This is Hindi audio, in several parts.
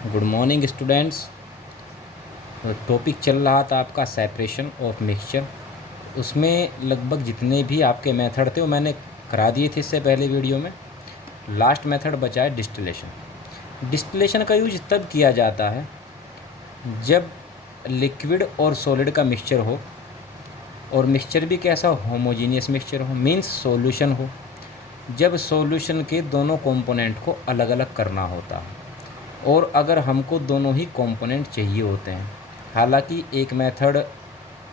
Good morning students. टॉपिक चल रहा था आपका सेपरेशन ऑफ मिक्सचर। उसमें लगभग जितने भी आपके मेथड थे वो मैंने करा दिए थे इससे पहले वीडियो में। लास्ट मेथड बचा है डिस्टिलेशन। डिस्टिलेशन का यूज तब किया जाता है जब लिक्विड और सॉलिड का मिक्सचर हो, और मिक्सचर भी कैसा, होमोजीनियस मिक्सचर हो, मीन्स सॉल्यूशन हो। जब सॉल्यूशन के दोनों कंपोनेंट को अलग अलग करना होता है, और अगर हमको दोनों ही कंपोनेंट चाहिए होते हैं। हालांकि एक मेथड,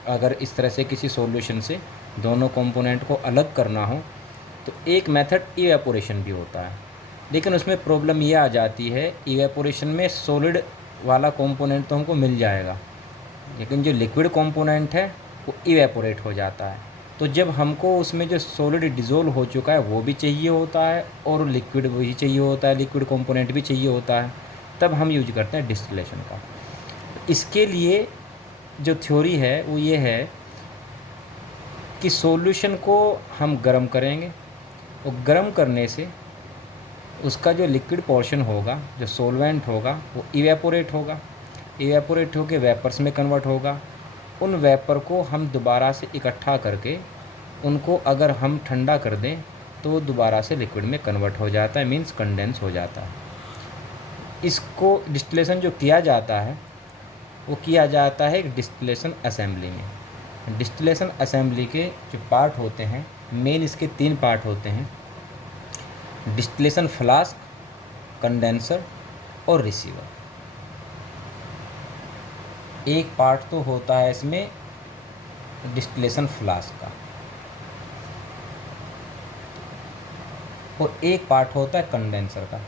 अगर इस तरह से किसी सॉल्यूशन से दोनों कंपोनेंट को अलग करना हो तो एक मेथड इवेपोरेशन भी होता है, लेकिन उसमें प्रॉब्लम ये आ जाती है, इवेपोरेशन में सॉलिड वाला कंपोनेंट तो हमको मिल जाएगा, लेकिन जो लिक्विड कंपोनेंट है वो इवेपोरेट हो जाता है। तो जब हमको उसमें जो सॉलिड डिज़ोल्व हो चुका है वो भी चाहिए होता है, और लिक्विड भी चाहिए होता है, लिक्विड कंपोनेंट भी चाहिए होता है, तब हम यूज करते हैं डिस्टिलेशन का। इसके लिए जो थ्योरी है वो ये है कि सॉल्यूशन को हम गर्म करेंगे, और गर्म करने से उसका जो लिक्विड पोर्शन होगा, जो सॉल्वेंट होगा, वो इवेपोरेट होगा। इवेपोरेट होकर वेपर्स में कन्वर्ट होगा। उन वेपर को हम दोबारा से इकट्ठा करके उनको अगर हम ठंडा कर दें तो वो दोबारा से लिक्विड में कन्वर्ट हो जाता है, मीन्स कंडेंस हो जाता है। इसको डिस्टिलेशन जो किया जाता है वो किया जाता है एक डिस्टिलेशन असेंबली में। डिस्टिलेशन असेंबली के जो पार्ट होते हैं, मेन इसके 3 पार्ट होते हैं: डिस्टिलेशन फ्लास्क, कंडेंसर और रिसीवर। एक पार्ट तो होता है इसमें डिस्टिलेशन फ्लास्क का, और एक पार्ट होता है कंडेंसर का।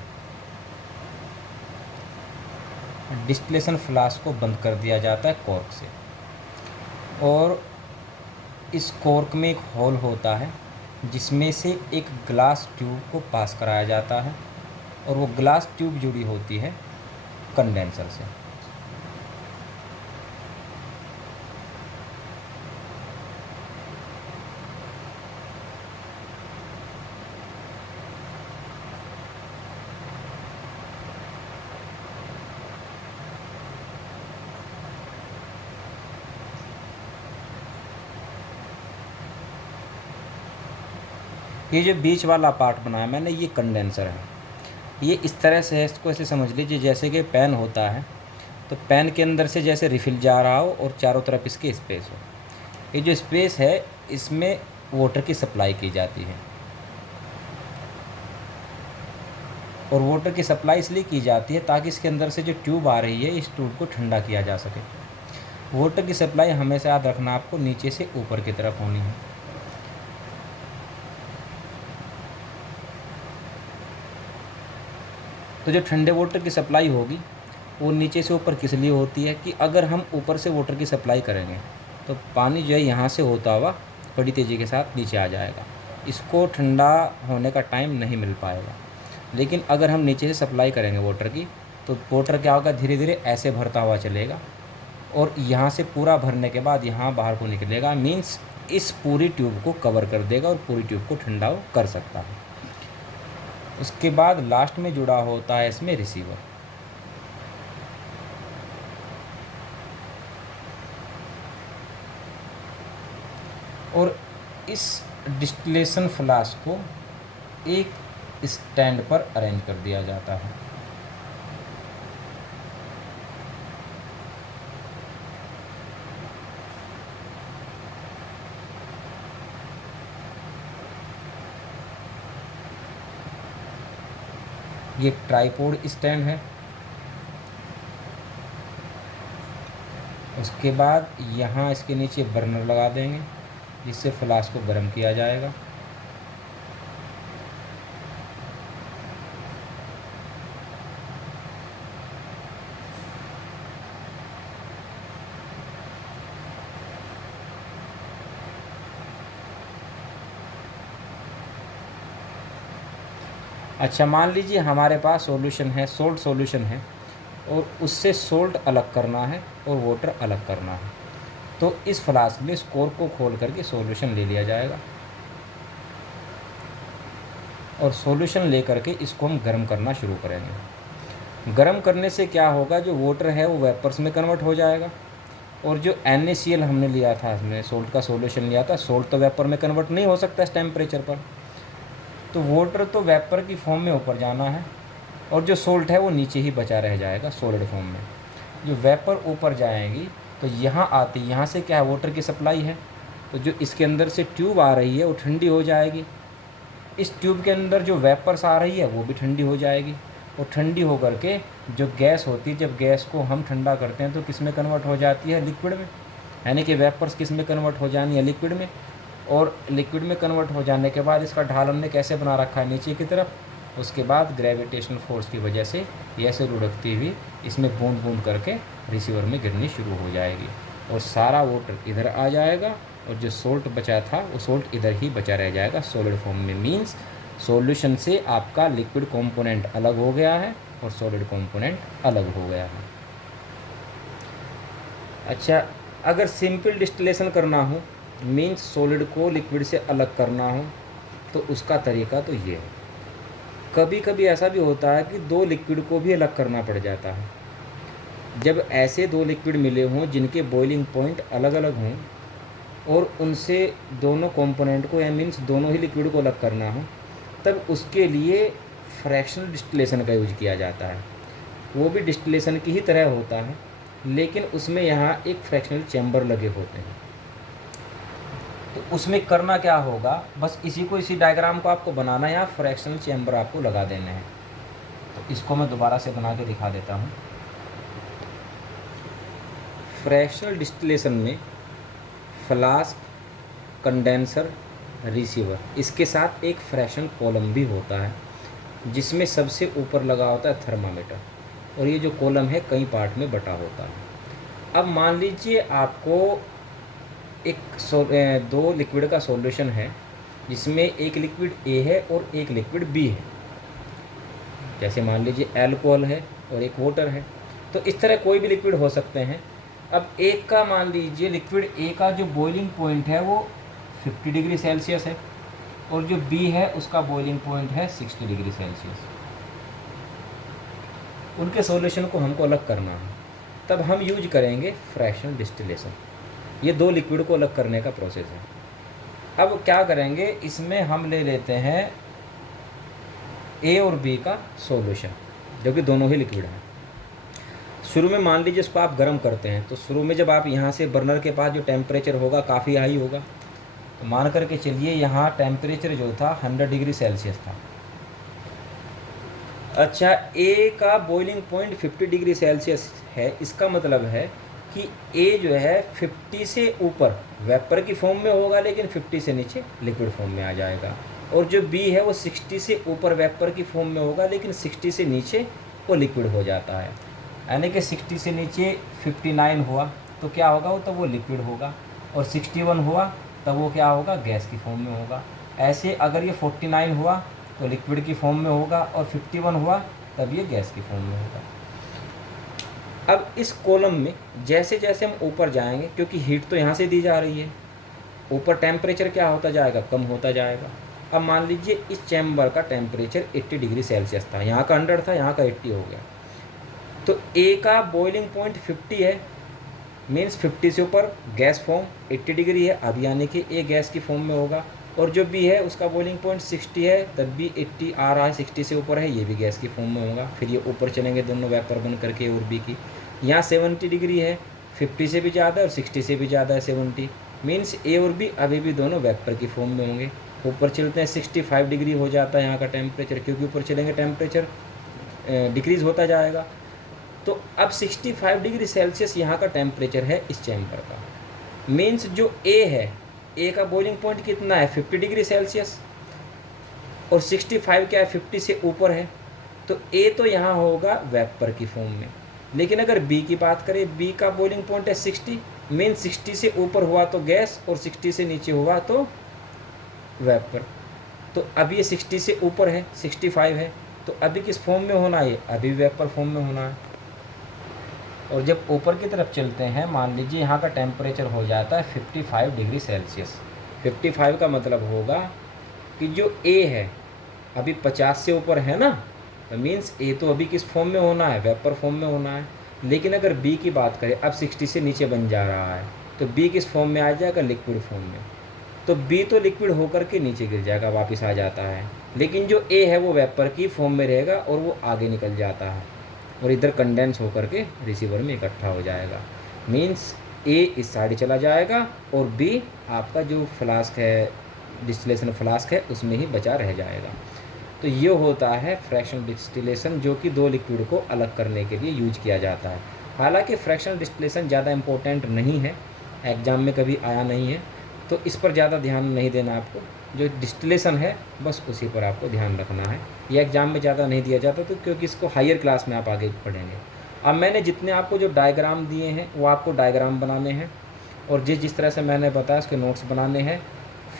डिस्टिलेशन फ्लास्क को बंद कर दिया जाता है कॉर्क से, और इस कॉर्क में एक होल होता है जिसमें से एक ग्लास ट्यूब को पास कराया जाता है, और वो ग्लास ट्यूब जुड़ी होती है कंडेंसर से। ये जो बीच वाला पार्ट बनाया मैंने, ये कंडेंसर है। ये इस तरह से है, इसको ऐसे समझ लीजिए जैसे कि पेन होता है, तो पेन के अंदर से जैसे रिफिल जा रहा हो और चारों तरफ इसके स्पेस हो। ये जो स्पेस है इसमें वाटर की सप्लाई की जाती है, और वाटर की सप्लाई इसलिए की जाती है ताकि इसके अंदर से जो ट्यूब आ रही है इस ट्यूब को ठंडा किया जा सके। वाटर की सप्लाई हमेशा याद रखना आपको नीचे से ऊपर की तरफ होनी है। तो जो ठंडे वाटर की सप्लाई होगी वो नीचे से ऊपर किस लिए होती है कि अगर हम ऊपर से वाटर की सप्लाई करेंगे तो पानी जो है यहाँ से होता हुआ बड़ी तेज़ी के साथ नीचे आ जाएगा, इसको ठंडा होने का टाइम नहीं मिल पाएगा। लेकिन अगर हम नीचे से सप्लाई करेंगे वाटर की, तो वाटर क्या होगा, धीरे धीरे ऐसे भरता हुआ चलेगा, और यहाँ से पूरा भरने के बाद यहाँ बाहर को निकलेगा, मीन्स इस पूरी ट्यूब को कवर कर देगा और पूरी ट्यूब को ठंडा कर सकता है। उसके बाद लास्ट में जुड़ा होता है इसमें रिसीवर। और इस डिस्टिलेशन फ्लास्क को एक स्टैंड पर अरेंज कर दिया जाता है। ये ट्राइपॉड स्टैंड है। उसके बाद यहाँ इसके नीचे बर्नर लगा देंगे जिससे फ्लास्क को गर्म किया जाएगा। अच्छा, मान लीजिए हमारे पास सॉल्यूशन है, सोल्ट सॉल्यूशन है, और उससे सोल्ट अलग करना है और वाटर अलग करना है, तो इस फ्लास्क में इस कोर को खोल करके सॉल्यूशन ले लिया जाएगा, और सॉल्यूशन ले करके इसको हम गर्म करना शुरू करेंगे। गर्म करने से क्या होगा, जो वाटर है वो वेपर्स में कन्वर्ट हो जाएगा, और जो NaCl हमने लिया था, इसमें सोल्ट का सॉल्यूशन लिया था, सोल्ट तो वेपर में कन्वर्ट नहीं हो सकता इस टेम्परेचर पर, तो वाटर तो वेपर की फॉर्म में ऊपर जाना है, और जो सोल्ट है वो नीचे ही बचा रह जाएगा सॉलिड फॉर्म में। जो वेपर ऊपर जाएंगी तो यहाँ आती, यहाँ से क्या है, वाटर की सप्लाई है, तो जो इसके अंदर से ट्यूब आ रही है वो ठंडी हो जाएगी, इस ट्यूब के अंदर जो वेपर्स आ रही है वो भी ठंडी हो जाएगी, और ठंडी होकर के जो गैस होती है, जब गैस को हम ठंडा करते हैं तो किस में कन्वर्ट हो जाती है, लिक्विड में, यानी कि वेपर्स किस में कन्वर्ट हो जानी है, लिक्विड में, और लिक्विड में कन्वर्ट हो जाने के बाद इसका ढाल हमने कैसे बना रखा है, नीचे की तरफ, उसके बाद ग्रेविटेशनल फोर्स की वजह से ये ऐसे लुढ़कती हुई इसमें बूंद बूंद करके रिसीवर में गिरनी शुरू हो जाएगी, और सारा वाटर इधर आ जाएगा, और जो सोल्ट बचा था वो सोल्ट इधर ही बचा रह जाएगा सॉलिड फॉर्म में। मीन्स सॉल्यूशन से आपका लिक्विड कंपोनेंट अलग हो गया है और सॉलिड कंपोनेंट अलग हो गया है। अच्छा, अगर सिंपल डिस्टिलेशन करना हो, मीन्स सॉलिड को लिक्विड से अलग करना हो, तो उसका तरीका तो ये है। कभी कभी ऐसा भी होता है कि दो लिक्विड को भी अलग करना पड़ जाता है। जब ऐसे दो लिक्विड मिले हों जिनके बॉइलिंग पॉइंट अलग अलग हों, और उनसे दोनों कंपोनेंट को, या मीन्स दोनों ही लिक्विड को अलग करना हो, तब उसके लिए फ्रैक्शनल डिस्टिलेशन का यूज किया जाता है। वो भी डिस्टिलेशन की ही तरह होता है, लेकिन उसमें यहाँ एक फ्रैक्शनल चैम्बर लगे होते हैं। तो उसमें करना क्या होगा, बस इसी डायग्राम को आपको बनाना है, यहाँ फ्रैक्शनल चैम्बर आपको लगा देने हैं। तो इसको मैं दोबारा से बना के दिखा देता हूँ। फ्रैक्शनल डिस्टिलेशन में फ्लास्क, कंडेंसर, रिसीवर, इसके साथ एक फ्रैक्शन कॉलम भी होता है, जिसमें सबसे ऊपर लगा होता है थर्मामीटर, और ये जो कॉलम है कई पार्ट में बटा होता है। अब मान लीजिए आपको दो लिक्विड का सॉल्यूशन है, जिसमें एक लिक्विड A है और एक लिक्विड B है। जैसे मान लीजिए अल्कोहल है और एक वाटर है, तो इस तरह कोई भी लिक्विड हो सकते हैं। अब एक का मान लीजिए लिक्विड A का जो बॉइलिंग पॉइंट है वो 50 डिग्री सेल्सियस है, और जो B है उसका बॉइलिंग पॉइंट है 60 डिग्री सेल्सियस। उनके सॉल्यूशन को हमको अलग करना है, तब हम यूज करेंगे फ्रैक्शनल डिस्टिलेशन। ये दो लिक्विड को अलग करने का प्रोसेस है। अब क्या करेंगे, इसमें हम ले लेते हैं A और B का सॉल्यूशन, जो कि दोनों ही लिक्विड हैं। शुरू में मान लीजिए इसको आप गर्म करते हैं, तो शुरू में जब आप यहाँ से बर्नर के पास जो टेम्परेचर होगा काफ़ी हाई होगा, तो मान करके चलिए यहाँ टेम्परेचर जो था 100 डिग्री सेल्सियस था। अच्छा, A का बॉइलिंग पॉइंट 50 डिग्री सेल्सियस है, इसका मतलब है कि A जो है 50 से ऊपर वेपर की फॉर्म में होगा, लेकिन 50 से नीचे लिक्विड फॉर्म में आ जाएगा, और जो B है वो 60 से ऊपर वेपर की फॉर्म में होगा, लेकिन 60 से नीचे वो लिक्विड हो जाता है। यानी कि 60 से नीचे 59 हुआ तो क्या होगा, वो तो वो लिक्विड होगा, और 61 हुआ तब वो क्या होगा, गैस की फॉर्म में होगा। ऐसे अगर ये 49 हुआ तो लिक्विड की फॉर्म में होगा, और 51 हुआ तब ये गैस की फॉर्म में होगा। अब इस कॉलम में जैसे जैसे हम ऊपर जाएंगे, क्योंकि हीट तो यहाँ से दी जा रही है, ऊपर टेम्परेचर क्या होता जाएगा, कम होता जाएगा। अब मान लीजिए इस चैम्बर का टेम्परेचर 80 डिग्री सेल्सियस था, यहाँ का 100 था, यहाँ का 80 हो गया, तो A का बॉइलिंग पॉइंट 50 है, मीन्स 50 से ऊपर गैस फॉर्म 80 डिग्री है, अब यानी कि A गैस की फॉर्म में होगा, और जो B है उसका बॉइलिंग पॉइंट 60 है, तब भी 80 आ रहा है, 60 से ऊपर है, ये भी गैस की फॉर्म में होगा। फिर ये ऊपर चलेंगे दोनों वेपर बन करके, और B की यहाँ 70 डिग्री है, 50 से भी ज़्यादा है और 60 से भी ज़्यादा है 70, मीन्स A और B अभी भी दोनों वेपर की फॉर्म में होंगे। ऊपर चलते हैं 65 डिग्री हो जाता है यहाँ का टेम्परेचर, क्योंकि ऊपर चलेंगे टेम्परेचर डिक्रीज़ होता जाएगा। तो अब 65 डिग्री सेल्सियस यहाँ का टेम्परेचर है इस चैम्बर का, मीन्स जो A है, A का बॉइलिंग पॉइंट कितना है 50 डिग्री सेल्सियस, और 65 क्या है 50 से ऊपर है, तो A तो यहाँ होगा वेपर की फॉर्म में। लेकिन अगर B की बात करें, B का बॉइलिंग पॉइंट है 60, मीन 60 से ऊपर हुआ तो गैस, और 60 से नीचे हुआ तो वेपर। तो अब ये 60 से ऊपर है, 65 है, तो अभी किस फॉर्म में होना है, अभी वेपर फॉर्म में होना है। और जब ऊपर की तरफ चलते हैं, मान लीजिए यहाँ का टेम्परेचर हो जाता है 55 डिग्री सेल्सियस। 55 का मतलब होगा कि जो A है अभी 50 से ऊपर है ना, मीन्स ए तो अभी किस फॉर्म में होना है, वेपर फॉर्म में होना है। लेकिन अगर बी की बात करें, अब 60 से नीचे बन जा रहा है, तो बी किस फॉर्म में आ जाएगा, लिक्विड फॉर्म में। तो बी तो लिक्विड होकर के नीचे गिर जाएगा, वापस आ जाता है। लेकिन जो ए है वो वेपर की फॉर्म में रहेगा और वो आगे निकल जाता है और इधर कंडेंस होकर के रिसीवर में इकट्ठा हो जाएगा। मीन्स ए इस साइड चला जाएगा और बी आपका जो फ्लास्क है, डिस्टिलेशन फ्लास्क है, उसमें ही बचा रह जाएगा। तो ये होता है फ्रैक्शनल डिस्टिलेशन, जो कि दो लिक्विड को अलग करने के लिए यूज किया जाता है। हालांकि फ्रैक्शनल डिस्टिलेशन ज़्यादा इम्पोर्टेंट नहीं है, एग्ज़ाम में कभी आया नहीं है, तो इस पर ज़्यादा ध्यान नहीं देना आपको। जो डिस्टिलेशन है बस उसी पर आपको ध्यान रखना है। ये एग्ज़ाम में ज़्यादा नहीं दिया जाता, तो क्योंकि इसको हायर क्लास में आप आगे पढ़ेंगे। अब मैंने जितने आपको जो डायग्राम दिए हैं वो आपको डायग्राम बनाने हैं, और जिस जिस तरह से मैंने बताया उसके नोट्स बनाने हैं।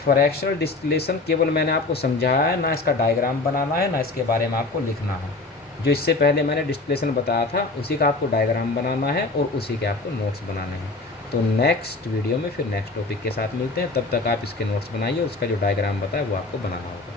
फ्रैक्शनल डिस्टिलेशन केवल मैंने आपको समझाया है, ना इसका डायग्राम बनाना है, ना इसके बारे में आपको लिखना है। जो इससे पहले मैंने डिस्टिलेशन बताया था उसी का आपको डायग्राम बनाना है और उसी के आपको नोट्स बनाने हैं। तो नेक्स्ट वीडियो में फिर नेक्स्ट टॉपिक के साथ मिलते हैं। तब तक आप इसके नोट्स बनाइए और उसका जो डायग्राम बताया वो आपको बनाना होगा।